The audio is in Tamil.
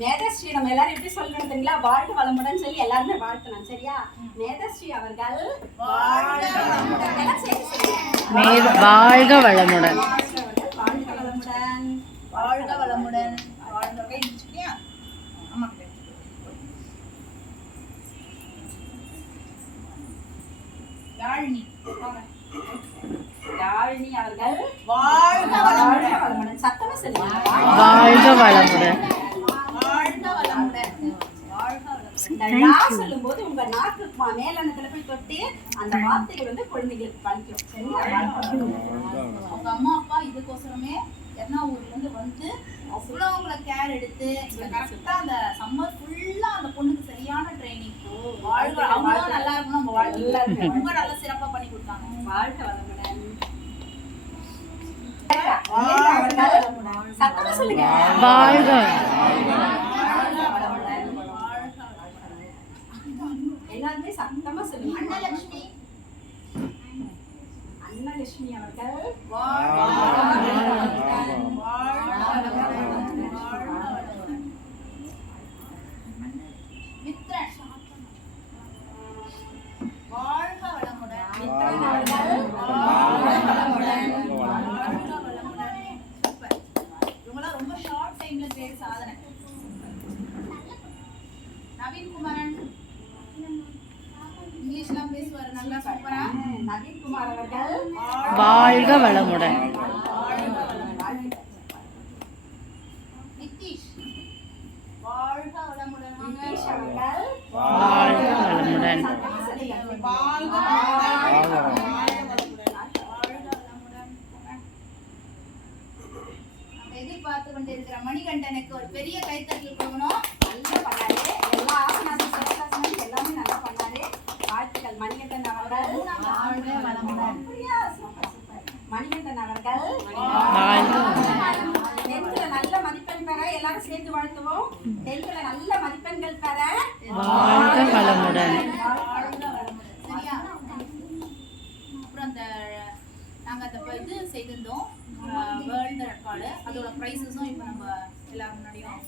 மேதஸ்ரீ நம்ம எல்லாரும் எப்படி சொல்லணும் தெரியுங்களா? வாழ்க வளமுடன் சொல்லி எல்லாருமே வாழ்த்தணும். சரியா? மேதஸ்ரீ அவர்கள் வாழ்க வளமுடன். வாழ்க வளமுடன். வாழ்க வளமுடன். வாழ்க வளமுடன். வாழ்க ஆமா. யாழினி யாழினி அவர்கள் வாழ்க வளமுடன். சத்தமா சொல்லுங்க. வாழ்க வளமுடன். வாழ்க வளமுடன். சொல்லும் போது உங்க நாக்கு மேலனத்துல போய் தொட்டு அந்த வார்த்தைகள் வந்து குழந்தைகளுக்கு பழிக்கும். சரிங்களா? அவங்க அம்மா அப்பா இதுக்கோசரமே எர்ணாவூர்ல இருந்து வந்து அவ்வளோ அவங்கள கேர் எடுத்து கரெக்டா அந்த சம்மர் ஃபுல்லா அந்த பொண்ணுக்கு சரியான ட்ரைனிங். வாழ்க அவங்களும் நல்லா இருக்கணும். நம்ம வாழ்க்கை ரொம்ப நல்லா சிறப்பா பண்ணி கொடுத்தாங்க. வாழ்க வளமுடன். சத்தமா சொல்லுங்க. வாழ்க எல்லாருமே சத்தமா சொல்லுங்க. அன்னலட்சுமி அன்னலட்சுமி அவர்கள் மித்ரன் வாழ்க வளமுடன். மித்ரன் அவர்கள் சூப்பர். இவங்களாம் ரொம்ப ஷார்ட் டைம்ல பேர் சாதனை. நவீன் குமாரன் இங்கிலீஷ்லாம் பேசுவாரு நல்லா சூப்பரா. நவீன் குமார் அவர்கள் வாழ்க வளமுடன். நிதிஷ் வாழ்க வளமுடன். நிதிஷ் அவர்கள் வாழ்க வளமுடன். எதிர்பார்த்து கொண்டிருக்கிற மணிகண்டனுக்கு ஒரு பெரிய கைத்தட்டல் கொடுக்கணும். நல்லா பண்ணாரு. எல்லா ஆசனாசம் சிவசாசனம் எல்லாமே நல்லா பண்ணாரு. வாழ்த்துக்கள் மணிகண்டன் அவர்கள். மணிகண்டன் அவர்கள் டென்த்ல நல்ல மதிப்பெண் பெற எல்லாரும் சேர்ந்து வாழ்த்துவோம். டென்த்ல நல்ல மதிப்பெண்கள் பெற வாழ்க வளமுடன். சரியா? அப்புறம் அந்த நாங்க அந்த இது செய்திருந்தோம் வேர்ல்டு ரெக்கார்டு. அதோட ப்ரைஸஸும் இப்போ நம்ம எல்லாரும் முன்னாடியும்